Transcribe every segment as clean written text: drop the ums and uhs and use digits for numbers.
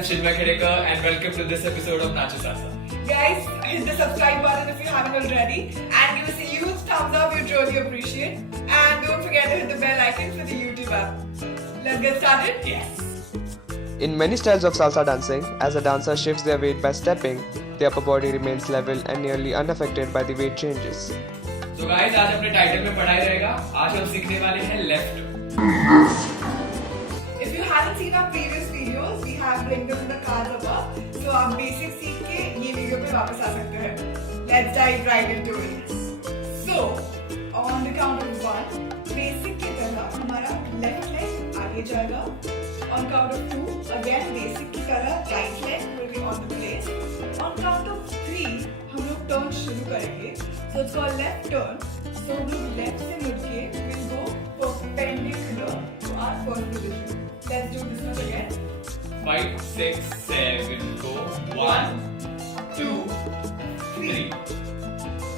is Chinmay Khedekar and welcome to this episode of Nacho Salsa. Guys, hit the subscribe button if you haven't already and give us a huge thumbs up, we'd really appreciate. And don't forget to hit the bell icon for the YouTube app. Let's get started? Yes. In many styles of salsa dancing, as a dancer shifts their weight by stepping, the upper body remains level and nearly unaffected by the weight changes. So guys, आज अपने title में पढ़ाई रहेगा. आज हम सीखने वाले हैं left. If you haven't seen our previous videos, we have linked them in the cards above. So आप basic सीख के ये वीडियो पे वापस आ सकते हैं. Let's dive right into it. So, on the count of 1, basic की तरह हमारा left leg आगे जाएगा. On count of 2, again basic की तरह right leg will be on the place. On count of 3, हम लोग turn शुरू करेंगे. So it's called left turn. So हम लोग left से मुड़ के will go perpendicular to our first position. Let's do this one again. 5, 6, 7, go. 1, 2, 3.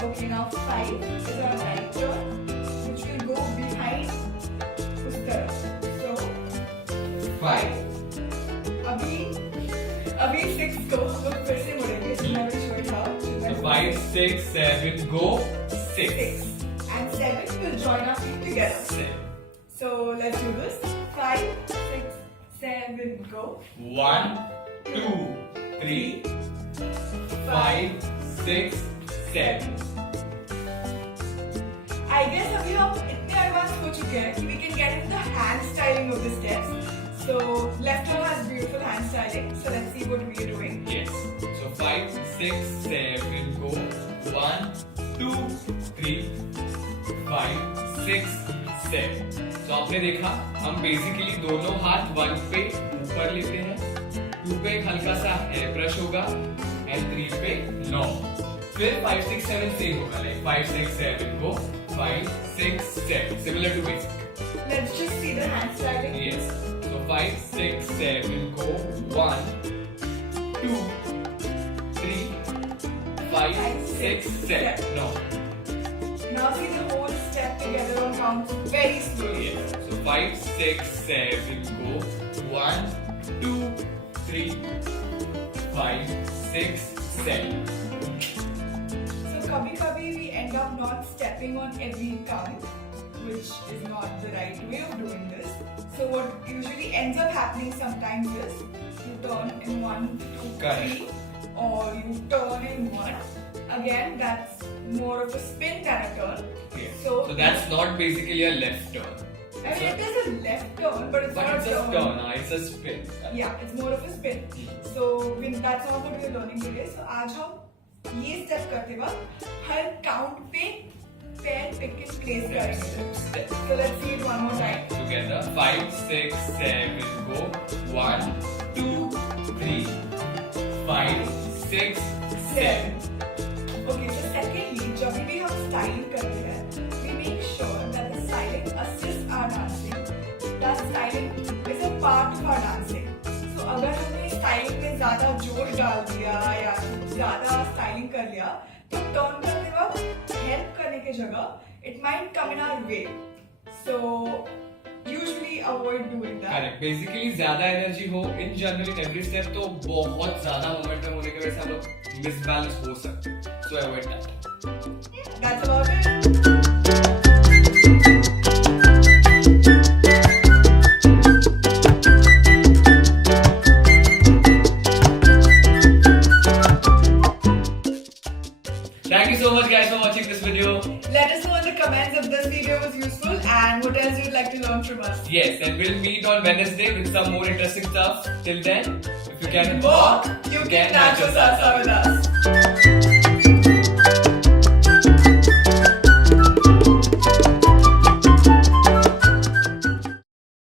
Okay, now 5 is our right turn, which will go behind उस तरफ. So 5. अभी 6 को हम लोग फिर से मुड़ेंगे. So I will show it how. So 5, 6, 7, go. 6. And 7 will join our feet together. 7. So let's do this. 5, 6, 7, go. 1, 2, 3, 5, 6, 7. I guess अभी हम इतने advanced हो चुके हैं कि we can get into the hand styling of the steps. So left arm has beautiful hand styling. So let's see what we are doing. Yes. So 5, 6, 7, go. 1, 2, 3, 5, 6, 7. So आपने देखा हम बेसिकली दोनों हाथ 1 पे ऊपर लेते हैं, 2 पे एक हल्का सा हेयर ब्रश होगा एंड 3 पे 9. फिर 5, 6, 7 सेम होगा, like 5, 6, 7 go. 5, 6, 7 similar to basic. Let's just see the hand styling. Yes. So 5, 6, 7 go. 1, 2, 3, 5, 6, 7. No. Now see the whole step together on count very slowly. Yes. So 5, 6, 7 go. 1, 2, 3, 5, 6, 7. So kabhi we end up not stepping on every count, which is not the right way of doing this. So what usually ends up happening sometimes is you turn in 1, 2, 3, or you turn in 1. Again, that's more of a spin kind of turn. Okay. So that's not basically a left turn. I mean, it is a left turn, but it's not It's a turn. It's a spin. Yeah, it's more of a spin. So that's not what we're learning today. So आज हम ये step करते वक्त हर count पे पैर pick and place करेंगे. So let's see it one more time. Together. 5, 6, 7 go. 1, 2, 3, 5, 6, 7. Okay, so secondly, जब भी हम styling करते हैं, we make sure that the styling assists our dancing. That styling is a part of our dancing. So अगर हमने styling में ज़्यादा जोश डाल दिया या ज़्यादा styling कर लिया, तो turn करते वक्त help करने के जगह it might come in our way. So usually avoid doing that. Correct. Basically ज़्यादा एनर्जी हो in general in every step तो बहुत ज़्यादा मोमेंटम होने की वजह से हम लोग मिसबैलेंस हो सकते हैं. So avoid that. That's about it. Thank you so much guys for watching this video. Let us know in the comments if this video was useful and what else you'd like to learn from us. Yes, and we'll meet on Wednesday with some more interesting stuff. Till then, if you can Walk, you can Nacho Salsa with us.